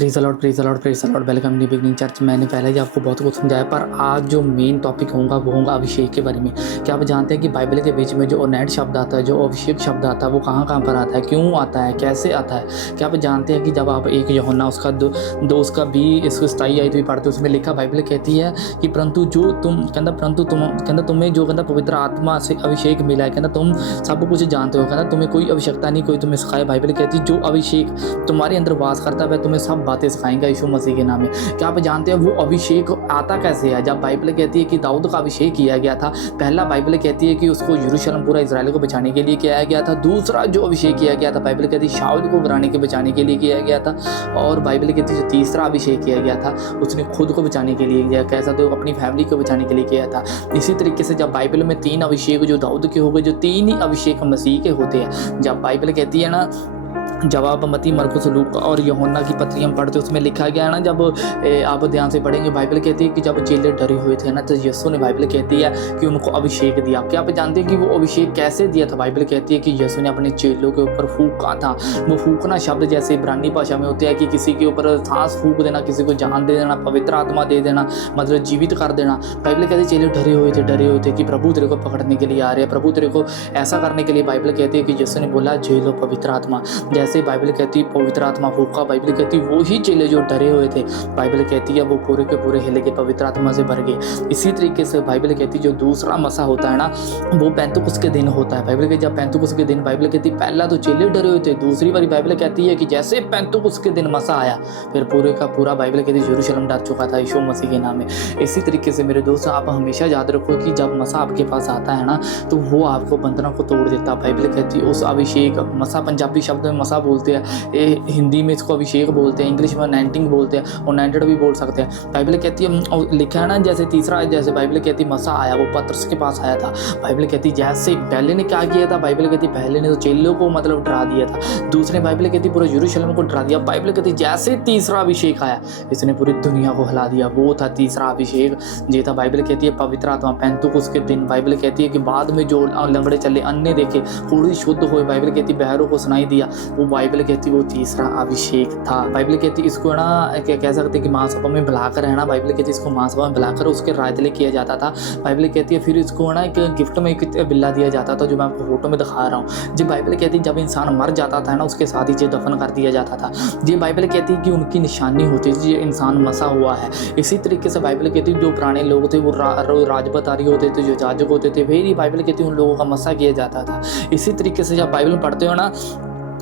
Praise the Lord, praise the Lord, praise the Lord. Welcome new beginning church. मैंने पहले ही आपको बहुत कुछ समझाया, पर आज जो मेन टॉपिक होगा वो होगा अभिषेक के बारे में। क्या आप जानते हैं कि बाइबल के बीच में जो ओनेट शब्द आता है, जो अभिषेक शब्द आता है, वो कहाँ-कहाँ पर आता है, क्यों आता है, कैसे आता है? क्या आप जानते हैं कि जब आप एक यूहन्ना उसका दो उसका 27 आयत भी पढ़ते हो, उसमें लिखा बाइबल कहती है कि परंतु तुम्हें जो पवित्र आत्मा से अभिषेक मिला है, तुम सब कुछ जानते हो, तुम्हें कोई आवश्यकता नहीं कोई तुम्हें सिखाए। बाइबल कहती है जो अभिषेक तुम्हारे अंदर वास करता है वह तुम्हें सब बातें सिखाएंगा यीशु मसीह के नाम में। क्या आप जानते हैं वो अभिषेक आता कैसे है? जब बाइबल कहती है कि दाऊद का अभिषेक किया गया था, पहला बाइबल कहती है कि उसको यरूशलेम पूरा इजराइल को बचाने के लिए किया गया था। दूसरा जो अभिषेक किया गया था बाइबल कहती है शाऊल को गिराने के बचाने के लिए किया गया था। और बाइबल कहती है जो तीसरा अभिषेक किया गया था उसने खुद को बचाने के लिए किया, कैसा तो अपनी फैमिली को बचाने के लिए किया था। इसी तरीके से जब बाइबल में 3 अभिषेक जो दाऊद के हो गए, जो 3 ही अभिषेक मसीह के होते हैं। जब बाइबल कहती है ना, जब आप मत्ती, मरकुस, लूका और यूहन्ना की पत्री हम पढ़ते उसमें लिखा गया है ना, जब आप ध्यान से पढ़ेंगे बाइबल कहती है कि जब चेले डरे हुए थे ना, तो यीशु ने बाइबल कहती है कि उनको अभिषेक दिया। क्या आप जानते हैं कि वो अभिषेक कैसे दिया था? बाइबल कहती है कि यीशु ने अपने चेलों के ऊपर फूंका था। वो फूंकना शब्द जैसे इब्रानी भाषा में होते हैं कि किसी के ऊपर सांस फूंक देना, किसी को जान दे देना, पवित्र आत्मा दे देना, मतलब जीवित कर देना। बाइबल कहती है चेले डरे हुए थे कि प्रभु तेरे को पकड़ने के लिए आ रहे हैं, प्रभु तेरे को ऐसा करने के लिए। बाइबल कहती है कि यीशु ने बोला झेल लो पवित्र आत्मा। जैसे बाइबल कहती है पवित्र आत्मा फूंका, बाइबल कहती है वो ही चेले जो डरे हुए थे, बाइबल कहती है वो पूरे के पूरे हिले के पवित्र आत्मा से भर गए। इसी तरीके से बाइबल कहती है जो दूसरा मसा होता है ना, वो पेंतुकुस के दिन होता है। बाइबल कहती है जब पेंतुकुस के दिन, बाइबल कहती है पहला तो चेले डरे हुए थे, दूसरी बार बाइबल कहती है कि जैसे पेंतुकुस के दिन मसा आया, फिर पूरे का पूरा बाइबल कहती है यरूशलेम डर चुका था यीशु मसीह के नाम में। इसी तरीके से मेरे दोस्त आप हमेशा याद रखो कि जब मसा आपके पास आता है ना, तो वो आपको बंधनों को तोड़ देता है। बाइबल कहती है उस अभिषेक मसा, पंजाबी शब्द में मसा बोलते हैं, हिंदी में इसको अभिषेक बोलते हैं, इंग्लिश में अनॉइंटिंग बोलते हैं, अनॉइंटेड भी बोल सकते हैं। बाइबल कहती है लिखा है ना, जैसे तीसरा, जैसे बाइबल कहती है मसा आया, वो पतरस के पास आया था। बाइबल कहती है जैसे पहले ने क्या किया था, बाइबल कहती है पहले ने तो चेलों को मतलब डरा दिया था, दूसरे बाइबल कहती है पूरे यरूशलेम को डरा दिया। बाइबल कहती है जैसे तीसरा अभिषेक आया, इसने पूरी दुनिया को हिला दिया, वो था तीसरा अभिषेक ये था। बाइबल कहती है पवित्र आत्मा पेंतुकुस के दिन, बाइबल कहती है कि बाद में जो लंगड़े चले, अन्य देखे, पूरी शुद्ध हुए, बाइबल कहती है बहरों को सुनाई दिया, वो बाइबल कहती है वो तीसरा अभिषेक था। बाइबल कहती है इसको ना क्या कह सकते हैं कि महासभा में बुलाकर है ना, बाइबल कहती है इसको महासभा में बुलाकर उसके रायतले किया जाता था। बाइबल कहती है फिर इसको ना एक गिफ्ट में एक बिल्ला दिया जाता था, जो मैं आपको फोटो में दिखा रहा हूँ। जी बाइबल कहती है जब इंसान मर जाता था ना, उसके साथ ही दफन कर दिया जाता था। जी बाइबल कहती है कि उनकी निशानी होती थी, ये इंसान मसा हुआ है। इसी तरीके से बाइबल कहती है जो पुराने लोग थे वो राजपतारी होते थे, जो जाजक होते थे, फिर बाइबल कहती है उन लोगों का मसा किया जाता था। इसी तरीके से जब बाइबल पढ़ते हो ना,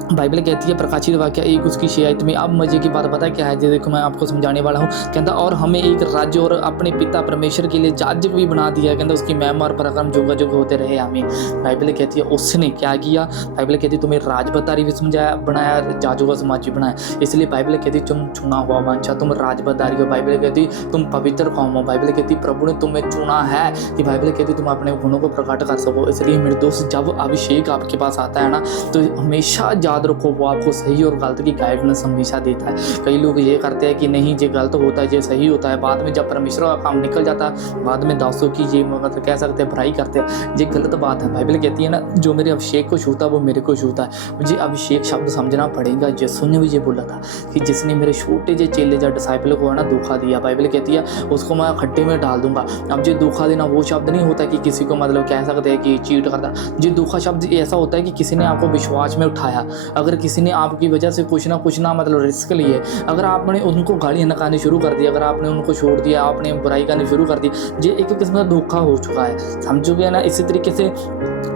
बाइबल कहती है प्रकाशित वाक्य 1 उसकी 6 आयत में, अब मजे की बात पता है क्या है? जी देखो मैं आपको समझाने वाला हूँ। कहता और हमें एक राज्य और अपने पिता परमेश्वर के लिए याजक भी बना दिया, कहता उसकी महिमा और पराक्रम जुग जुग होते रहे आमीन। बाइबल कहती है उसने क्या किया? बाइबल कहती है तुम्हें राजपतारी भी समझाया, बनाया, याजक समाज भी बनाया। इसलिए बाइबल कहती है तुम चुना हुआ वंश, तुम राजपतारी हो। बाइबल कहती है तुम पवित्र कौम हो। बाइबल कहती है प्रभु ने तुम्हें चुना है कि बाइबल कहती है तुम अपने गुणों को प्रकट कर सको। इसलिए मेरे दोस्त जब अभिषेक आपके पास आता है ना, तो हमेशा याद रखो वो आपको सही और गलत की गाइडेंस हमेशा देता है। कई लोग ये करते हैं कि नहीं ये गलत होता है, ये सही होता है, बाद में जब परमेश्वर का काम निकल जाता है, बाद में दासों की ये मतलब कह सकते हैं बुराई करते हैं, ये गलत बात है। बाइबल कहती है ना जो मेरे अभिषेक को छूता वो मेरे को छूता है। मुझे अभिषेक शब्द समझना पड़ेगा। यीशु ने भी ये बोला था कि जिसने मेरे छोटे जे चेले या डिसाइपल को है ना धोखा दिया, बाइबल कहती है उसको मैं खड्डे में डाल दूंगा। अब ये धोखा देना वो शब्द नहीं होता कि किसी को मतलब कह सकते हैं कि चीट करता। ये धोखा शब्द ऐसा होता है कि किसी ने आपको विश्वास में उठाया, अगर किसी ने आपकी वजह से कुछ ना मतलब रिस्क लिए, अगर आपने उनको गालियाँ निकालनी शुरू कर दी, अगर आपने उनको छोड़ दिया, आपने बुराई करनी शुरू कर दी, ये एक किस्म का धोखा हो चुका है, समझोगे ना। इसी तरीके से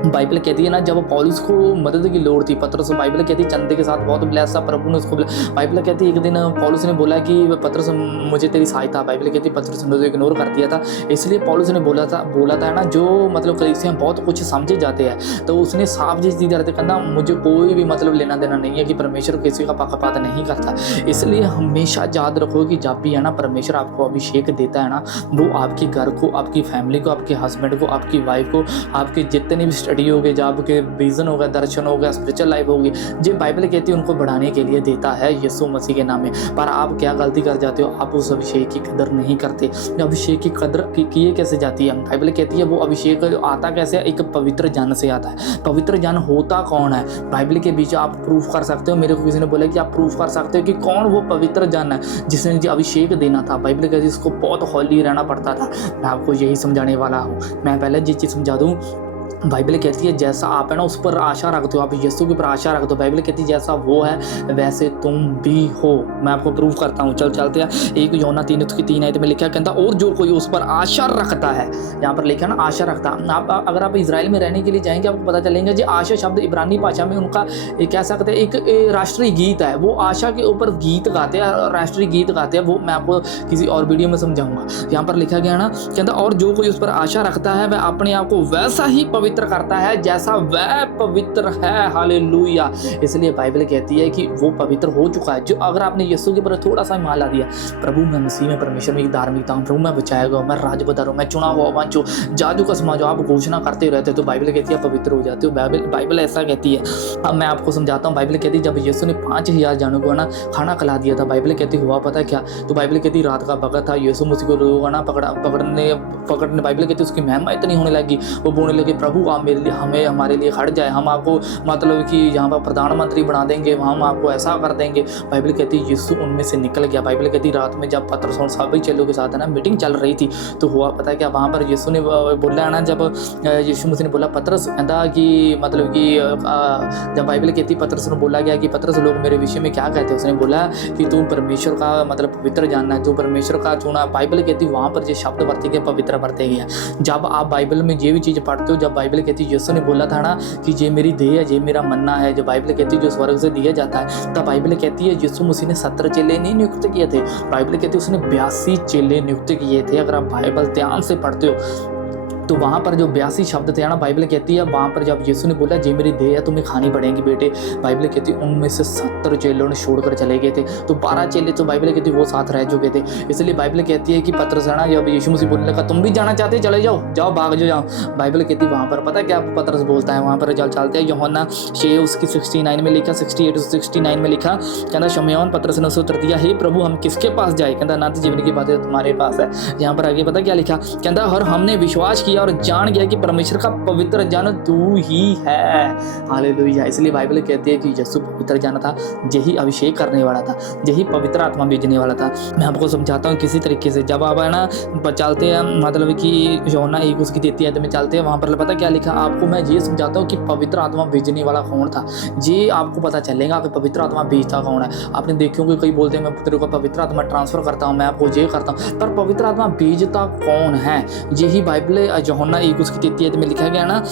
बाइबल कहती है ना जब पौलुस को मदद की लोड़ थी, पतरस, बाइबल कहती है चंदे के साथ बहुत ब्लेस था, प्रभु ने उसको बाइबल कहती है एक दिन पौलुस ने बोला कि पतरस मुझे तेरी सहायता, बाइबल कहती है पतरस ने इग्नोर कर दिया था। इसलिए पौलुस ने बोला था ना जो मतलब कलीसिया बहुत कुछ समझे जाते हैं, तो उसने साफ जी दी जाते कहना मुझे कोई भी मतलब लेना देना नहीं है कि परमेश्वर किसी का पक्षपात नहीं करता। इसलिए हमेशा याद रखो कि जब भी है ना परमेश्वर आपको अभिषेक देता है ना, वो आपके घर को, आपकी फैमिली को, आपके हस्बैंड को, आपकी वाइफ को, आपके जितने भी स्टडी हो गए, जब आपके विजन हो गया, दर्शन हो गया, स्पिरिचुअल लाइफ होगी, जो बाइबल कहती है उनको बढ़ाने के लिए देता है यीशु मसीह के नाम में। पर आप क्या गलती कर जाते हो? आप उस अभिषेक की कदर नहीं करते। अभिषेक की कदर किए कैसे जाती है? बाइबल कहती है वो अभिषेक आता कैसे? एक पवित्र जन से आता है। पवित्र जन होता कौन है? बाइबल के बीच आप आप प्रूफ कर सकते हो? मेरे को किसी ने बोला कि आप प्रूफ कर सकते हो कि कौन वो पवित्र जन है जिसने जी अभिषेक देना था? बाइबल कहती है इसको बहुत हॉली रहना पड़ता था। मैं आपको यही समझाने वाला हूँ। मैं पहले ये चीज़ समझा दूँ। बाइबल कहती है जैसा आप है ना उस पर आशा रखते हो, आप यीशु के ऊपर आशा रखते हो। बाइबल कहती है जैसा वो है वैसे तुम भी हो। मैं आपको प्रूफ करता हूँ, चलते हैं। 1 यूहन्ना 3 आयत में लिखा कहता और जो कोई उस पर आशा रखता है, यहाँ पर लिखा ना आशा रखता। आप अगर आप इजराइल में रहने के लिए जाएंगे आपको पता चलेगा जी आशा शब्द इब्रानी भाषा में उनका कह सकते हैं एक राष्ट्रीय गीत है। वो आशा के ऊपर गीत गाते हैं, राष्ट्रीय गीत गाते हैं। वो मैं आपको किसी और वीडियो में समझाऊंगा। यहाँ पर लिखा गया ना कहता और जो कोई उस पर आशा रखता है वह अपने आप को वैसा ही पवित्र करता है जैसा वह पवित्र है। हालेलुया। इसलिए बाइबल कहती है कि वो पवित्र हो चुका है। जो अगर आपने यीशु के ऊपर थोड़ा सा मान ला दिया, प्रभु मैं मसीह में परमेश्वर में धार्मिकता हूँ, प्रभु मैं बचाएगा, मैं राज बता रहा हूँ, मैं चुना हुआ वांचो जादू का समाज आप घोषणा करते रहते तो बाइबल कहती है पवित्र हो जाते हो। बाइबल ऐसा कहती है। अब मैं आपको समझाता हूँ। बाइबल कहती है जब यीशु ने 5000 जानों को ना खाना खिला दिया था, बाइबल कहती हुआ पता क्या? तो बाइबल कहती रात का वक्त था, यीशु मसीह को लोगों ना पकड़ने बाइबल कहती उसकी महिमा इतनी होने लगी, वो बोलने लगे प्रभु आप मेरे लिए हमें हमारे लिए खड़ जाए, हम आपको मतलब कि यहाँ पर प्रधानमंत्री बना देंगे, हम आपको ऐसा कर देंगे। बाइबल कहती है यीशु उनमें से निकल गया। बाइबल कहती रात में जब पतरस और सभी चेलों के साथ है ना मीटिंग चल रही थी तो हुआ पता क्या? वहाँ पर यीशु ने बोला है ना, जब यीशु मसीह ने बोला पतरस कहता कि मतलब कि जब बाइबल कहती पतरस ने बोला गया कि पतरस लोग मेरे विषय में क्या कहते हैं, उसने बोला कि तू परमेश्वर का मतलब पवित्र जानना है, तू परमेश्वर का चुना। बाइबल कहती वहाँ पर जो शब्द बरते गए पवित्र बरते गया। जब आप बाइबल में ये भी चीज़ पढ़ते हो, जब बाइबल कहती यीशु ने बोला था ना कि ये मेरी देह है, ये मेरा मन्ना है, जो बाइबल कहती है जो स्वर्ग से दिया जाता है, तब बाइबल कहती है यीशु मसीह ने 17 चेले नहीं नियुक्त किए थे। बाइबल कहती है उसने 82 चेले नियुक्त किए थे। अगर आप बाइबल ध्यान से पढ़ते हो तो वहाँ पर जो 82 शब्द थे ना, बाइबल कहती है वहाँ पर जब यीशु ने बोला जे मेरी देह है तुम्हें खानी पड़ेगी बेटे, बाइबल कहती है उनमें से 70 चेलों ने छोड़कर चले गए थे। तो 12 चेले तो बाइबल कहती है वो साथ रह चुके थे। इसलिए बाइबल कहती है कि पतरस है ना जब यीशु मसीह बोलने लगा तुम भी जाना चाहते चले जाओ भाग जाओ, बाइबल कहती है वहाँ पर पता क्या पतरस बोलता है, वहाँ पर जब चलते हैं यूहन्ना 6 उसकी 69 में लिखा, 68 69 में लिखा कहता शमौन पतरस ने उसे उत्तर दिया हे प्रभु हम किसके पास जाए? कहता अनंत जीवन की बातें तुम्हारे पास है। यहाँ पर आगे पता क्या लिखा? कहता और हमने विश्वास किया और जान गया कि परमेश्वर का पवित्र जन तू ही है। हालेलुया। इसलिए बाइबल कहती है कि यीशु पवित्र जन था, यही अभिषेक करने वाला था, यही पवित्र आत्मा भेजने वाला था। मैं आपको समझाता हूँ किसी तरीके से। जब आप है ना चलते हैं मतलब कि यूहन्ना 1 उसकी 33 आयत में चलते हैं, वहाँ पर पता क्या लिखा? आपको मैं ये समझाता हूँ कि पवित्र आत्मा भेजने वाला कौन था। ये आपको पता चलेगा कि पवित्र आत्मा भेजता कौन है। आपने देखोगे कई बोलते हैं मैं पुत्र को पवित्र आत्मा ट्रांसफर करता हूँ, मैं आपको ये करता हूँ, पर पवित्र आत्मा भेजता कौन है? यही बाइबल यूहन्ना 1 उसकी 33 में लिखा गया ना,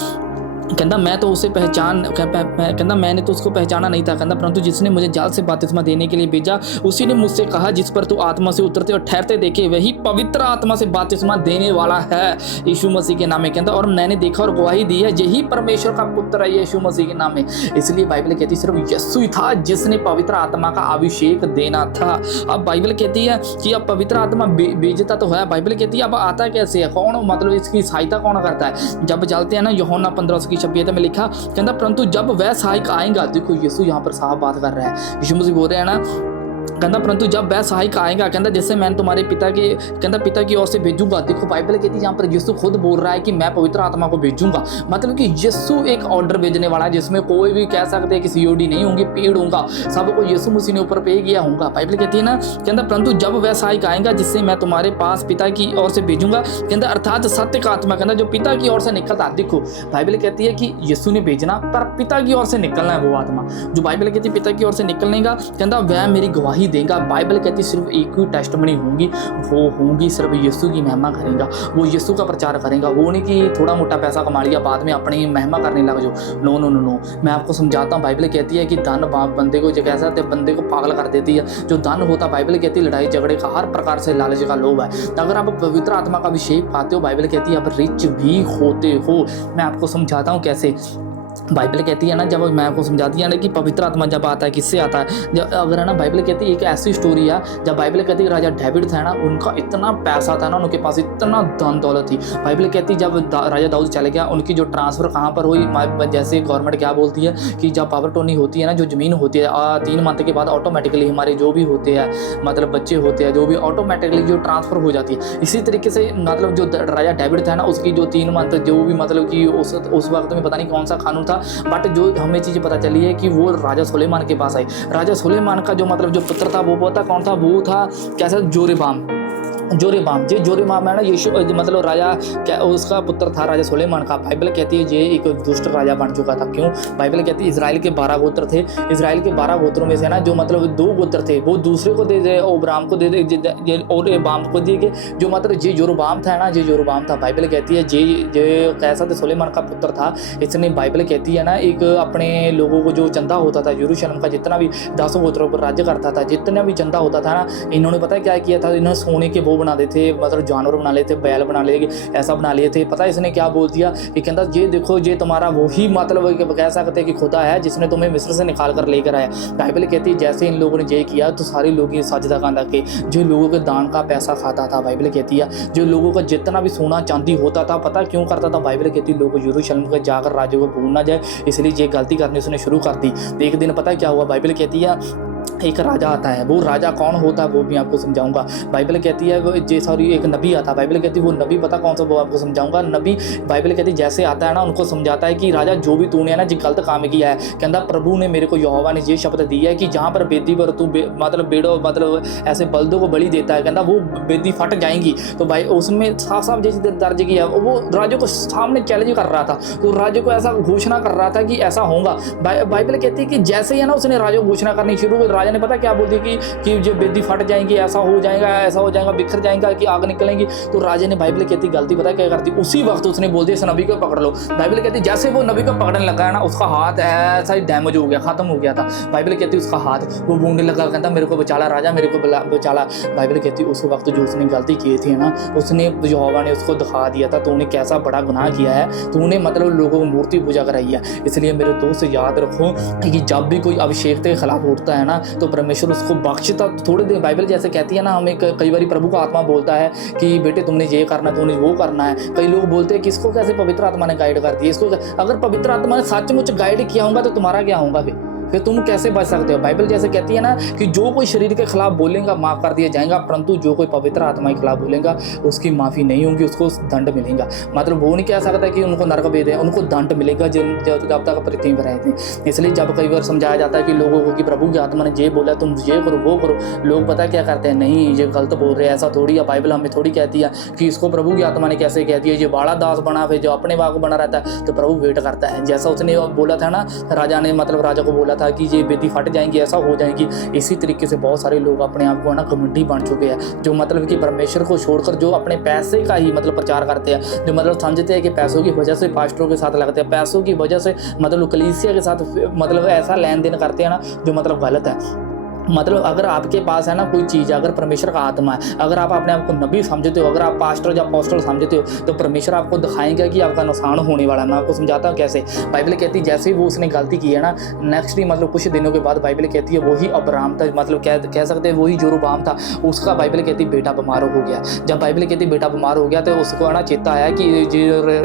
कहता मैं तो उसे कहता मैंने तो उसको पहचाना नहीं था, कहता परंतु जिसने मुझे जाल से बपतिस्मा देने के लिए भेजा उसी ने मुझसे कहा जिस पर तू आत्मा से उतरते और ठहरते देखे वही पवित्र आत्मा से बपतिस्मा देने वाला है यीशु मसीह के नाम में। कहता और मैंने देखा और गवाही दी है यही परमेश्वर का पुत्र है यीशु मसीह के नाम में। इसलिए बाइबल कहती है सिर्फ यीशु ही था जिसने पवित्र आत्मा का अभिषेक देना था। अब बाइबल कहती है कि अब पवित्र आत्मा भेजता तो है, बाइबल कहती है अब आता कैसे है, कौन मतलब इसकी सहायता कौन करता है? जब चलते हैं ना यूहन्ना 15 26 में लिखा कहता परंतु जब वह सहायक आएगा, देखो यीशु यहाँ पर साफ बात कर रहा है, यीशु मसीह बोल रहे हैं ना कहता परंतु जब वह सहायक आएगा कहता जिससे मैं तुम्हारे पिता की ओर से भेजूंगा। देखो बाइबल कहती है यहाँ पर यीशु खुद बोल रहा है कि मैं पवित्र आत्मा को भेजूंगा, मतलब कि यीशु एक ऑर्डर भेजने वाला है जिसमें कोई भी कह सकते हैं कि सीओडी नहीं होंगी, पेड़ होगा, सबको यीशु मसीह ने ऊपर पे किया होगा। बाइबल कहती है ना कहता परंतु जब वह सहायक आएगा जिससे मैं तुम्हारे पास पिता की ओर से भेजूंगा, कहता अर्थात सत्य का आत्मा कहता जो पिता की ओर से निकलता। देखो बाइबल कहती है कि यीशु ने भेजना पर पिता की ओर से निकलना है वो आत्मा, जो बाइबल कहती है पिता की ओर से निकलने का कहता वह मेरी गवाही देगा। बाइबल कहती सिर्फ एक ही टेस्टमनी होंगी, वो होंगी सिर्फ यीशु की महिमा करेगा, वो यीशु का प्रचार करेगा। वो नहीं कि थोड़ा मोटा पैसा कमा लिया बाद में अपनी महिमा करने लग जाओ। नो नो नो नो, मैं आपको समझाता हूँ। बाइबल कहती है कि धन बंदे को कैसा है, बंदे को पागल कर देती है। जो धन होता बाइबल कहती है लड़ाई झगड़े का हर प्रकार से लालच का लोभ है। अगर आप पवित्र आत्मा का अभिषेक पाते हो बाइबल कहती है आप रिच भी होते हो। मैं आपको समझाता हूँ कैसे। बाइबल कहती है ना जब मैं आपको समझाती है ना कि पवित्र आत्मा जब आता है किससे आता है, जब अगर है ना बाइबल कहती है एक ऐसी स्टोरी है जब बाइबल कहती है राजा डेविड था ना, उनका इतना पैसा था ना, उनके पास इतना धन दौलत थी। बाइबल कहती है जब राजा दाऊद चले गया उनकी जो ट्रांसफ़र कहाँ पर हुई, जैसे गवर्नमेंट क्या बोलती है कि जब पावर टोनी होती है ना, जो ज़मीन होती है 3 मंथ के बाद ऑटोमेटिकली हमारे जो भी होते हैं मतलब बच्चे होते हैं जो भी ऑटोमेटिकली जो ट्रांसफ़र हो जाती है। इसी तरीके से मतलब जो राजा डेविड था ना उसकी जो 3 मंथ जो भी मतलब कि उस वक्त में पता नहीं कौन सा कानून कानून था, बट जो हमें चीज़ पता चली है कि वो राजा सुलेमान के पास आई। राजा सुलेमान का जो मतलब जो पुत्र था वो पता कौन था, वो था कैसा, जोरेबाम। जोरेबाम है ना, यीशु मतलब राजा क्या उसका पुत्र था राजा सुलेमान का। बाइबल कहती है ये एक दुष्ट राजा बन चुका था। क्यों? बाइबल कहती है इजराइल के 12 गोत्र थे, इजराइल के 12 गोत्रों में से ना जो मतलब 2 गोत्र थे वो दूसरे को दे दे, ओब्राम को दे दे और एबाम को दिए गए। जो मतलब जे जोरोबाम था ना, ये जोरोबाम था, बाइबल कहती है ये कैसा था, सुलेमान का पुत्र था। इसने बाइबल कहती है ना एक अपने लोगों को जो चंदा होता था यरूशलेम का, जितना भी 10 गोत्रों पर राज्य करता था, जितना भी चंदा होता था ना, इन्होंने पता है क्या किया था, इन्होंने सोने के वो बना देते थे, मतलब जानवर बना लेते, बैल बना ले, ऐसा बना लिए थे। पता है इसने क्या बोल दिया कि कहता ये देखो ये तुम्हारा वही मतलब कह सकते हैं कि खुदा है जिसने तुम्हें मिस्र से निकाल कर लेकर आया। बाइबल कहती है जैसे इन लोगों ने ये किया तो सारे लोग ये साजदा खाना के जो लोगों के दान का पैसा खाता था, बाइबल कहती है जो लोगों का जितना भी सोना चांदी होता था, पता क्यों करता था, बाइबल कहती है लोग यरूशलेम को जाकर राजा को भूल ना जाए, इसलिए ये गलती करनी उसने शुरू कर दी। एक दिन पता है क्या हुआ, बाइबल कहती है एक राजा आता है। वो राजा कौन होता है वो भी आपको समझाऊंगा। बाइबल कहती है एक नबी आता है। बाइबल कहती है वो नबी पता कौन सा, वो आपको समझाऊंगा। नबी बाइबल कहती है जैसे आता है ना उनको समझाता है कि राजा जो भी तूने ना जो गलत काम किया है, कहता प्रभु ने मेरे को यहोवा ने ये शब्द दिया है कि जहाँ पर बेदी पर तू मतलब बेड़ो मतलब ऐसे बल्दों को बलि देता है, कहता वो बेदी फट जाएंगी। तो भाई उसमें साफ साफ जैसे दर्ज किया, वो राजा को सामने चैलेंज कर रहा था, तो राजा को ऐसा घोषणा कर रहा था कि ऐसा होगा। बाइबल कहती है कि जैसे ही ना उसने राजा घोषणा करनी शुरू की, राजा ने पता क्या बोल दिया कि जो बेदी फट जाएंगी, ऐसा हो जाएगा, बिखर जाएगा, कि आग निकलेंगी। तो राजा ने बाइबल कहती गलती पता क्या करती, उसी वक्त उसने बोल दिया इस नबी को पकड़ लो। बाइबल कहती जैसे वो नबी को पकड़ने लगा है ना, उसका हाथ ऐसा ही डैमेज हो गया, खत्म हो गया था। बाइबल कहती उसका हाथ वो बूंदने लगा, कहता मेरे को बचाला राजा, मेरे को बचाला। बाइबल कहती उस वक्त जो उसने गलती की थी ना, उसने यहोवा ने उसको दिखा दिया था तूने कैसा बड़ा गुनाह किया है, तूने मतलब लोगों को मूर्ति पूजा कराई है। इसलिए मेरे दोस्त याद रखो कि जब भी कोई अभिषेक के खिलाफ उठता है ना तो परमेश्वर उसको बख्शता। थोड़ी देर बाइबल जैसे कहती है ना, हमें कई बार प्रभु का आत्मा बोलता है कि बेटे तुमने ये करना, तुमने वो करना है। कई लोग बोलते हैं कि इसको कैसे पवित्र आत्मा ने गाइड कर दिया, इसको अगर पवित्र आत्मा ने सचमुच गाइड किया होगा तो तुम्हारा क्या होगा, फिर तुम कैसे बच सकते हो। बाइबल जैसे कहती है ना कि जो कोई शरीर के खिलाफ बोलेगा माफ़ कर दिया जाएगा, परंतु जो कोई पवित्र आत्मा के खिलाफ बोलेगा उसकी माफ़ी नहीं होगी, उसको दंड मिलेगा। मतलब वो नहीं कह सकता कि उनको नरक भेज दें, उनको दंड मिलेगा जब तक पृथ्वी पर रहते हैं। इसलिए जब कई बार समझाया जाता है कि लोगों को कि प्रभु की आत्मा ने ये बोला तुम ये करो वो करो, लोग पता क्या करते हैं, नहीं ये गलत बोल रहे हैं, ऐसा थोड़ी है। बाइबल हमें थोड़ी कहती है कि इसको प्रभु की आत्मा ने कैसे कह दिया, ये बाड़ा दास बना, फिर जो अपने वाक बना रहता है तो प्रभु वेट करता है। जैसा उसने बोला था ना, राजा ने मतलब राजा को बोला था कि ये बेदी फट जाएंगी, ऐसा हो जाएंगी। इसी तरीके से बहुत सारे लोग अपने आप को ना घमंडी बन चुके हैं, जो मतलब कि परमेश्वर को छोड़कर जो अपने पैसे का ही मतलब प्रचार करते हैं, जो मतलब समझते हैं कि पैसों की वजह से पास्टरों के साथ लगते हैं, पैसों की वजह से मतलब कलीसिया के साथ मतलब ऐसा लेन देन करते हैं ना जो मतलब गलत है। मतलब अगर आपके पास है ना कोई चीज़, अगर परमेश्वर का आत्मा है, अगर आप अपने आप को नबी समझते हो, अगर आप पास्टर या अपोस्टल समझते हो, तो परमेश्वर आपको दिखाएगा कि आपका नुकसान होने वाला है। मैं आपको समझाता हूँ कैसे। बाइबल कहती है जैसे ही वो उसने गलती की है ना, नेक्स्ट ही मतलब कुछ दिनों के बाद बाइबल कहती है वही अब्राम था, मतलब कह सकते हैं वही जोरोबाम था, उसका बाइबल कहती है बेटा बीमार हो गया। जब बाइबल कहती है बेटा बीमार हो गया तो उसको है ना चेता आया कि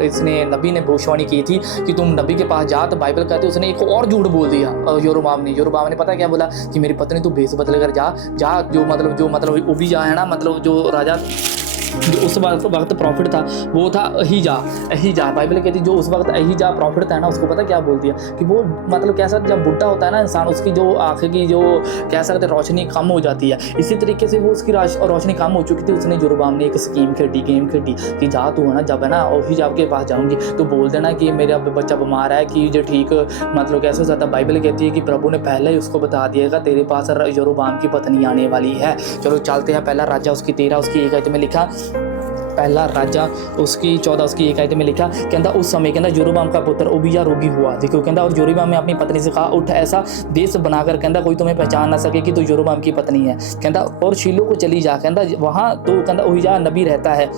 इसने नबी ने भविष्यवाणी की थी कि तुम नबी के पास जा। तो बाइबल कहती है उसने एक और झूठ बोल दिया योरोबाम ने पता क्या बोला कि मेरी पत्नी तू भेस बदल कर जा जो मतलब उबिया है ना, मतलब जो राजा जो उस वक्त प्रॉफिट था वो था अहीजा। बाइबल कहती जो उस वक्त अहीजा प्रॉफिट था ना, उसको पता क्या बोल दिया कि वो मतलब कैसा जब बुढ़ा होता है ना इंसान, उसकी जो आंखें की जो कह सकते रोशनी कम हो जाती है। इसी तरीके से वो उसकी रोशनी कम हो चुकी थी। उसने जोरोबाम ने एक गेम खेडी कि जा तू है ना, जब है ना अहीजा के पास जाऊंगी तो बोल देना कि मेरा बच्चा बीमार है, कि जो ठीक मतलब कैसे हो जाता। बाइबल कहती है कि प्रभु ने पहले ही उसको बता दिएगा तेरे पास जोरोबाम की पत्नी आने वाली है। चलो चलते हैं। पहला राजा उसकी 13 उसकी 1 आयत में लिखा, पहला राजा उसकी 14 उसकी 1 आयत में लिखा, कहता उस समय कहता जोरोबाम का पुत्र उबिया रोगी हुआ। देखो कहता और जोरोबाम ने अपनी पत्नी से कहा उठ ऐसा देश बनाकर कहता कोई तुम्हें पहचान ना सके कि तू जोरोबाम की पत्नी है। कहता और शीलो को चली जा, कहता वहाँ तो कहता उहिया नबी रहता है,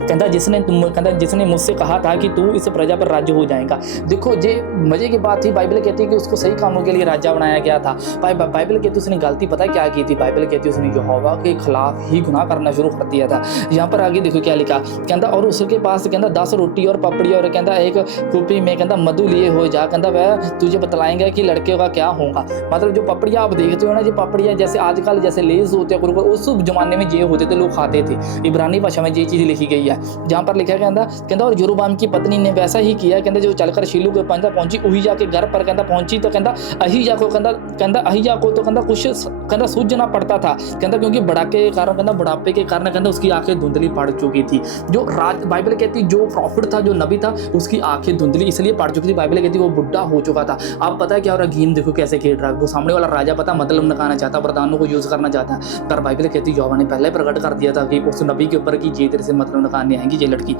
कहता जिसने मुझसे कहा था कि तू इस प्रजा पर राज्य हो जाएगा। देखो ये मजे की बात थी। बाइबल कहती है कि उसको सही कामों के लिए राजा बनाया गया था। बाइबल कहती उसने गलती पता क्या की थी। बाइबल कहती उसने यहोवा के खिलाफ ही गुनाह करना शुरू कर दिया था। यहाँ पर आगे देखो क्या लिखा, कहता और उसके पास कहता 10 रोटी और पपड़ी और कहता एक कुपी में कहता मधु लिए हो जा, कहता वह तुझे बतलाएंगे कि लड़के का क्या होगा। मतलब जो पपड़ियाँ आप देखते हो ना, ये पपड़ियाँ जैसे आजकल जैसे लेज होते हैं, उस जमाने में ये होते थे, लोग खाते थे। इब्रानी भाषा में ये चीज़ लिखी गई है, जहाँ पर लिखा कहता कहता और यरोबाम की पत्नी ने वैसा ही किया, कहता जो चलकर शीलो के पंजा पहुंची, उहिया के घर पर कहता पहुंची तो कहता अहिया को कहता अहिया को तो कहता कुछ कहता सूझना पड़ता था, कहता क्योंकि बुढ़ापे के कारण कहता बुढ़ापे के कारण कहता उसकी आंखें धुंधली पड़ चुकी थी। जो बाइबल कहती जो प्रॉफिट था, जो नबी था, उसकी आंखें धुंधली इसलिए पड़ चुकी थी। बाइबल कहती वो बुढ़ा हो चुका था। आप पता है क्या हो रहा है, गेम देखो कैसे खेल रहा है वो सामने वाला राजा, पता मतलब नकाना चाहता, वरदानों को यूज करना चाहता है, पर बाइबल कहती यहोवा ने पहले प्रकट कर दिया था कि उस नबी के ऊपर की ये तेरे से मतलब नकाने आएंगी ये लड़की।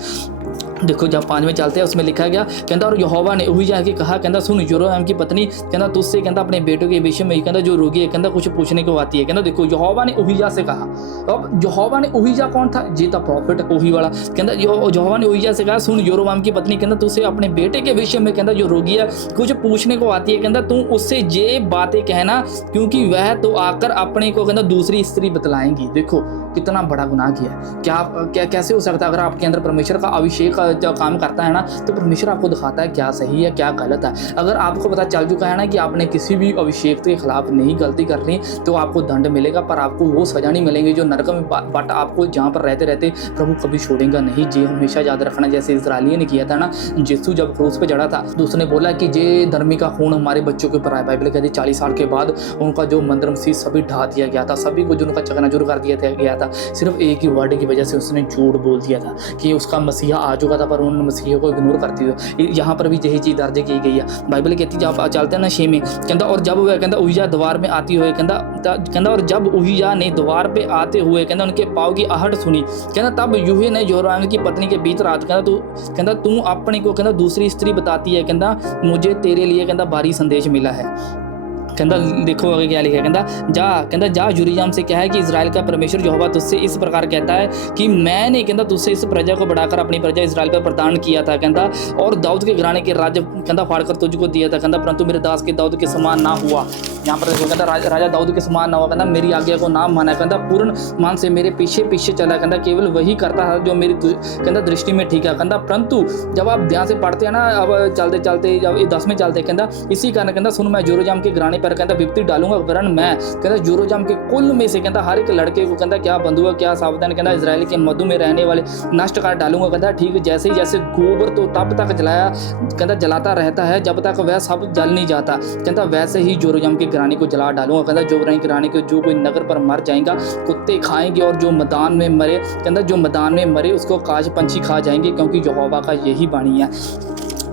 देखो जब 5 में चलते हैं उसमें लिखा गया कहता और यहोवा ने उहिया के कहा कहता सुन योरोबाम की पत्नी कहता तुझसे कहता अपने बेटों के विषय में कहता जो रोगी है कहता कुछ पूछने को आती है। कहता देखो यहोवा ने उहिया से कहा, अब यहोवा ने उहिया कौन था, ये था प्रॉफिट ओही वाला। कहता यहोवा ने उहिया से कहा सुन योरोबाम की पत्नी कहता तुझसे अपने बेटे के विषय में कहता जो रोगी है कुछ पूछने को आती है, कहता तू उससे ये बातें कहना क्योंकि वह तो आकर अपने को कहता दूसरी स्त्री बतलाएंगी। देखो कितना बड़ा गुनाह किया है। क्या कैसे हो सकता है, अगर आपके अंदर परमेश्वर का अभिषेक जब काम करता है ना तो परमेश्वर आपको दिखाता है क्या सही है क्या गलत है। अगर आपको पता चल चुका है ना कि आपने किसी भी अभिषेक के खिलाफ नहीं गलती करनी तो आपको दंड मिलेगा, पर आपको वो सजा नहीं मिलेंगी जो नरक में, बट आपको जहाँ पर रहते रहते प्रभु कभी छोड़ेगा नहीं। ये हमेशा याद रखना, जैसे इजराइलियों ने किया था ना, यीशु जब क्रूस पे चढ़ा था तो उसने बोला कि ये धर्मी का खून हमारे बच्चों के ऊपर आया। बाइबल कहती 40 साल के बाद उनका जो मंदिर मस्जिद सभी ढा दिया गया था, सभी को जो उनका चकनाचूर कर दिया गया था, सिर्फ एक ही वर्ड की वजह से उसने झूठ बोल दिया था कि उसका मसीहा आ चुका था, पर उन्होंने मसीहा को इग्नोर करती हुए। यहाँ पर भी यही चीज़ दर्ज की गई है। बाइबल कहती जब चलते हैं ना 6 में कहता और जब वह कहता उहिया द्वार में आती हुए कहता और जब उहिया ने द्वार पे आते हुए कहता उनके पाँव की आहट सुनी, कहता तब यूहे ने योरोबाम की पत्नी के बीच रात कहता तू अपने को कहता दूसरी स्त्री बताती है, कहता मुझे तेरे लिए कहता भारी संदेश मिला है। कहता देखो आगे क्या लिखा है, कहता जा योरोबाम से क्या है कि इजराइल का परमेश्वर यहोवा तुझसे इस प्रकार कहता है कि मैंने कहता तुझसे इस प्रजा को बढ़ाकर अपनी प्रजा इजराइल पर प्रदान किया था, कहता और दाऊद के घराने के राज्य कहता फाड़कर तुझको दिया था, कहता परंतु मेरे दास के दाऊद के समान ना हुआ। यहाँ पर देखो कहता राजा दाऊद के समान ना हुआ, कहता मेरी आज्ञा को ना माना, कहता पूर्ण मान से मेरे पीछे पीछे चला, कहता केवल वही करता है जो मेरी कहता दृष्टि में ठीक है। कहता परंतु जब आप ध्यान से पढ़ते हैं ना, अब चलते चलते जब 10 में चलते कहता इसी कारण कहता सुन मैं योरोबाम के घराने पर कहता विपत्ति डालूंगा, वरन मैं कहता योरोबाम के कुल में से कहता हर एक लड़के को कहता क्या बंधुआ क्या सावधान कहता इजराइल के मधु में रहने वाले नष्ट कर डालूंगा। कहता ठीक जैसे गोबर तो तब तक जलाया कहता जलाता रहता है जब तक वह सब जल नहीं जाता, कहता वैसे ही योरोबाम के घराने को जला डालूंगा। कहता योरोबाम के घराने को जो कोई नगर पर मर जाएगा कुत्ते खाएंगे और जो मैदान में मरे कहता जो मैदान में मरे उसको काज पंछी खा जाएंगे, क्योंकि यहोवा का यही वाणी है।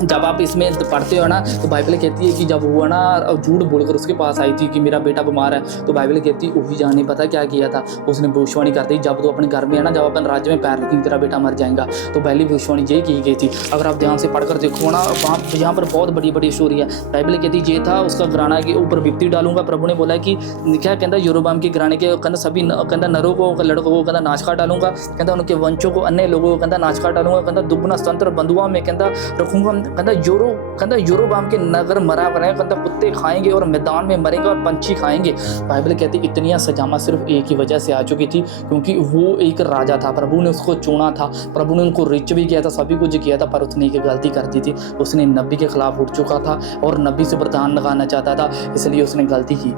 जब आप इसमें पढ़ते हो ना तो बाइबल कहती है कि जब वो ना झूठ बोलकर उसके पास आई थी कि मेरा बेटा बीमार है, तो बाइबल कहती है उहिया ने पता क्या किया था, उसने भविष्यवाणी करती जब तो अपने घर में है ना, जब अपन राज्य में पैर रखेंगे तेरा बेटा मर जाएगा, तो पहली भविष्यवाणी यही की गई थी। अगर आप ध्यान से पढ़कर देखो ना वहाँ यहाँ पर बहुत बड़ी बड़ी स्टोरी है। बाइबल कहती ये था उसका घराना के ऊपर विपत्ति डालूंगा। प्रभु ने बोला कि क्या कहता योरोबाम के घराने के कहता सभी कहता नरों को लड़कों को कहता नाच काट डालूंगा, कहता उनके वंशों को अन्य लोगों को कहता नाच काट डालूंगा, कहता दुगना स्वतंत्र बंधुआ में कहता रखूंगा, कहता योरोबाम के नगर मरा करेंगे, कहता कुत्ते खाएंगे और मैदान में मरेंगे और पंछी खाएंगे। बाइबल कहती इतनी सजामा सिर्फ एक ही वजह से आ चुकी थी, क्योंकि वो एक राजा था, प्रभु ने उसको चुना था, प्रभु ने उनको रिच भी किया था, सभी कुछ किया था, पर उसने एक गलती कर दी थी। उसने नबी के खिलाफ उठ चुका था और नबी से वरदान लगाना चाहता था, इसलिए उसने गलती की।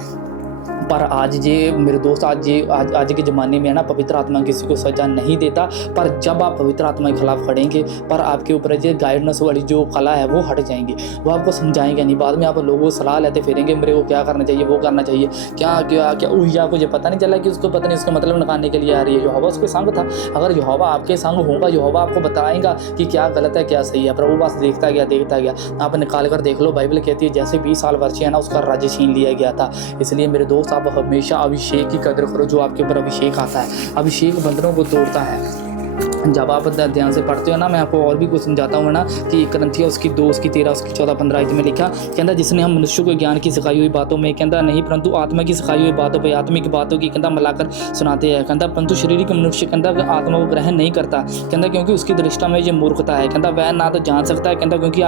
पर आज ये मेरे दोस्त आज के ज़माने में है ना, पवित्र आत्मा किसी को सजा नहीं देता, पर जब आप पवित्र आत्मा के खिलाफ खड़ेंगे पर आपके ऊपर ये गाइडेंस वाली जो कला है वो हट जाएंगी, वो आपको समझाएंगे नहीं। बाद में आप लोगों को सलाह लेते फिरेंगे मेरे को क्या करना चाहिए वो करना चाहिए, क्या क्या क्या उहिया को ये पता नहीं चला कि उसको पता नहीं उसका मतलब निकालने के लिए आ रही है। यहोवा उसके संग था। अगर यहोवा आपके संग होगा, यहोवा आपको बताएगा कि क्या गलत है क्या सही है। प्रभु बस देखता गया। आप निकाल कर देख लो। बाइबल कहती है जैसे 20 साल वर्षीय है ना उसका राज्य छीन लिया गया था। इसलिए मेरे दोस्त आप हमेशा अभिषेक की कदर करो, जो आपके ऊपर अभिषेक आता है। अभिषेक बंधनों को तोड़ता है। जब आप ध्यान से पढ़ते हो ना, मैं आपको और भी कुछ समझाता हूँ ना कि करंथिया उसकी 2 उसकी 13 उसकी 14-15 में लिखा कहता जिसने हम मनुष्य को ज्ञान की सिखाई हुई बातों में कहता नहीं, परंतु आत्मा की सिखाई हुई बातों पर आत्मिक बातों की कहता मिलाकर सुनाते हैं। कहता परंतु शारीरिक मनुष्य कहता आत्मा को ग्रहण नहीं करता, कहता क्योंकि उसकी दृष्टि में ये मूर्खता है। कहता वह ना तो जान सकता है, कहता क्योंकि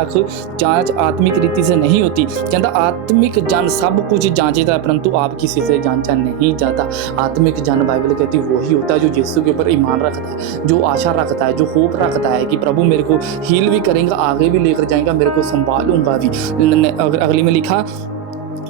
जांच आत्मिक रीति से नहीं होती। कहता आत्मिक ज्ञान सब कुछ जांचता है, परंतु आप किसी से जांचा नहीं जाता। आत्मिक ज्ञान बाइबल कहती वही होता है जो यीशु के ऊपर ईमान रखता है, जो आशा रखता है, जो होप रखता है कि प्रभु मेरे को हील भी करेंगे, आगे भी लेकर जाएगा, मेरे को संभालूंगा भी। अगली में लिखा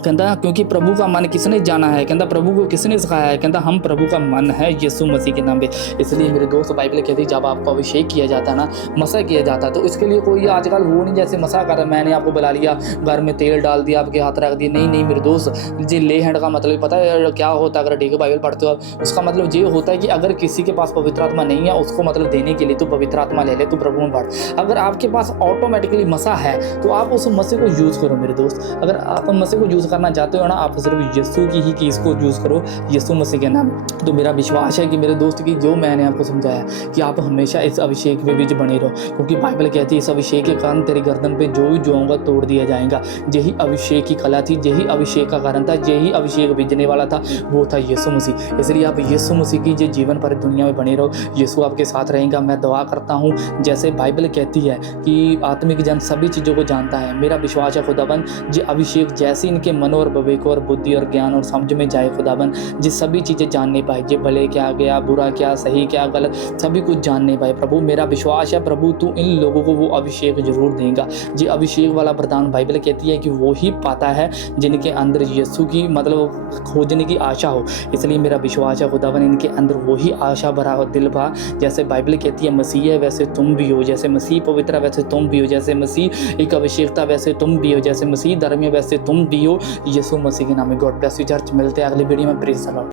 कहता क्योंकि प्रभु का मन किसने जाना है, कहता प्रभु को किसने सिखाया है, कहता हम प्रभु का मन है यीशु मसीह के नाम पे। इसलिए मेरे दोस्त बाइबल कहती है जब आपको अभिषेक किया जाता है ना, मसा किया जाता है, तो इसके लिए कोई आजकल वो नहीं जैसे मसा कर मैंने आपको बुला लिया, घर में तेल डाल दिया, आपके हाथ रख दिए, नहीं नहीं मेरे दोस्त। जी ले हैंड का मतलब पता है क्या होता है, अगर ठीक है बाइबल पढ़ते हो उसका मतलब ये होता है कि अगर किसी के पास पवित्र आत्मा नहीं है उसको मतलब देने के लिए तो पवित्र आत्मा ले ले, तो प्रभु में बढ़। अगर आपके पास ऑटोमेटिकली मसा है तो आप उस मसीह को यूज़ करो मेरे दोस्त। अगर आप मसीह को यूज़ करना चाहते हो ना, आप सिर्फ यीशु की ही चीज़ को यूज़ करो, यीशु मसीह के नाम। तो मेरा विश्वास है कि मेरे दोस्त की जो मैंने आपको समझाया कि आप हमेशा इस अभिषेक में बीच बने रहो, क्योंकि बाइबल कहती है इस अभिषेक के कारण तेरी गर्दन पे जो भी जुआऊंगा तोड़ दिया जाएगा। यही अभिषेक की कला थी, यही अभिषेक का कारण था, यही अभिषेक भेजने वाला था, वो था यीशु मसीह। इसलिए आप यीशु मसीह की जो जीवन पर दुनिया में बने रहो, यीशु आपके साथ रहेगा। मैं दुआ करता हूँ जैसे बाइबल कहती है कि आत्मिक जन सभी चीज़ों को जानता है, मेरा विश्वास है खुदाबंद जी अभिषेक जैसे इनके मन और विवेक और बुद्धि और ज्ञान और समझ में जाए खुदाबंद, जी सभी चीज़ें जानने पाए, जे भले क्या गया, बुरा क्या, सही क्या, गलत, सभी कुछ जानने पाए। प्रभु मेरा विश्वास है प्रभु तू इन लोगों को वो अभिषेक जरूर देगा। जी अभिषेक वाला वरदान बाइबल कहती है कि वो ही पाता है जिनके अंदर यीशु की मतलब खोजने की आशा हो। इसलिए मेरा विश्वास है खुदावन इनके अंदर वही आशा भरा हो दिल भा, जैसे बाइबल कहती है मसीह है वैसे तुम भी हो, जैसे मसीह पवित्र है वैसे तुम भी हो, जैसे मसीह एक अभिषेकता वैसे तुम भी हो, जैसे मसीह धर्म है वैसे तुम भी हो, यीशु मसीह के नाम में। गॉड ब्लेस यू चर्च, मिलते हैं अगली वीडियो में। Praise the Lord.